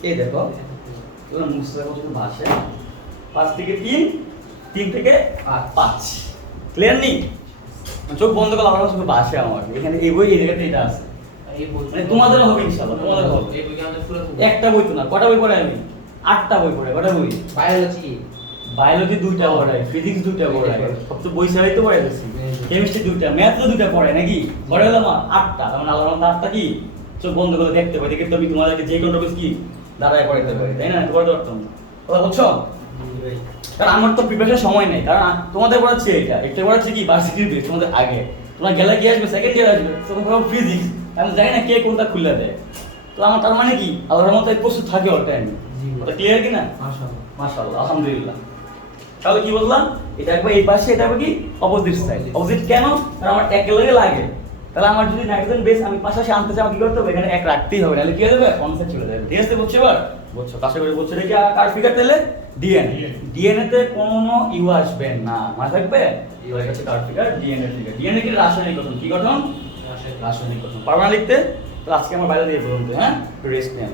এই দেখো এগুলো মুছতে হবে শুধু ভাষা 5 থেকে 3 3 থেকে 5 ক্লিয়ার নি চোখ বন্ধ করে আমার শুধু ভাষা আমার এখানে এই বই এই জায়গাতে এটা আছে এই বই মানে তোমাদের হবে ইনশাআল্লাহ তোমাদের হবে এই বইকে আমরা পুরো একটা বই তো না কটা বই পড়ে আমি 8টা বই পড়ে কটা বই বায়োলজি বায়োলজি 2টা পড়ায় ফিজিক্স 2টা পড়ায় সব তো বই ছাড়াই তো পড়াই দিচ্ছি কেমিস্ট্রি 2টা ম্যাথ 2টা পড়ায় নাকি পড়ে হলো আমার 8টা তার মানে আল্লাহর রহমতে 8টা কি চোখ বন্ধ করে দেখতে পাই দেখে তো আমি তোমাদেরকে যে কোনো টপিক কি দাঁড়ায় পড়াইতে পারি তাই না পড়তে পারতাম না। কথা বুঝছো কারণ আমার তো প্রিপারেশন সময় নেই কারণ তোমাদের পড়াচ্ছি এটা পড়াচ্ছি কি ভার্সিটির বেস তোমাদের আগে তোমরা গেলে কি আসবে সেকেন্ড ইয়ার আসবে তখন পড়াবো ফিজিক্স আমি জানি না কে কোনটা খুলে দেয় তো আমার তার মানে কি আল্লাহর রহমতে প্রস্তুত থাকে ওর টাইমে ওটা ক্লিয়ার কি না মাশাআল্লাহ মাশাআল্লাহ আলহামদুলিল্লাহ তাহলে কি বললাম এটা একবার এই পাশে এটা হবে কি অপোজিট সাইড অপোজিট কেন কারণ আমার এক লাগে তাহলে আমার যদি নাইট্রোজেন বেস আমি পাশাপাশি আনতে চাই কি করতে হবে এখানে এক রাখতেই হবে নাহলে কি হয়ে যাবে কনসেপ্ট চলে যাবে ঠিক আছে বুঝছো এবার বুঝছো কাছে করে বুঝছো দেখি কার ফিগার তাহলে ডিএনএ তে কোনো ইউ আসবে না মনে থাকবে ইউ আছে কার ফিগার ডিএনএ ফিগার ডিএনএ কি রাসায়নিক গঠন কি গঠন রাসায়নিক গঠন পারবা না লিখতে তাহলে আজকে আমার বাইরে দিয়ে বলুন তো হ্যাঁ রেস্ট নিয়ে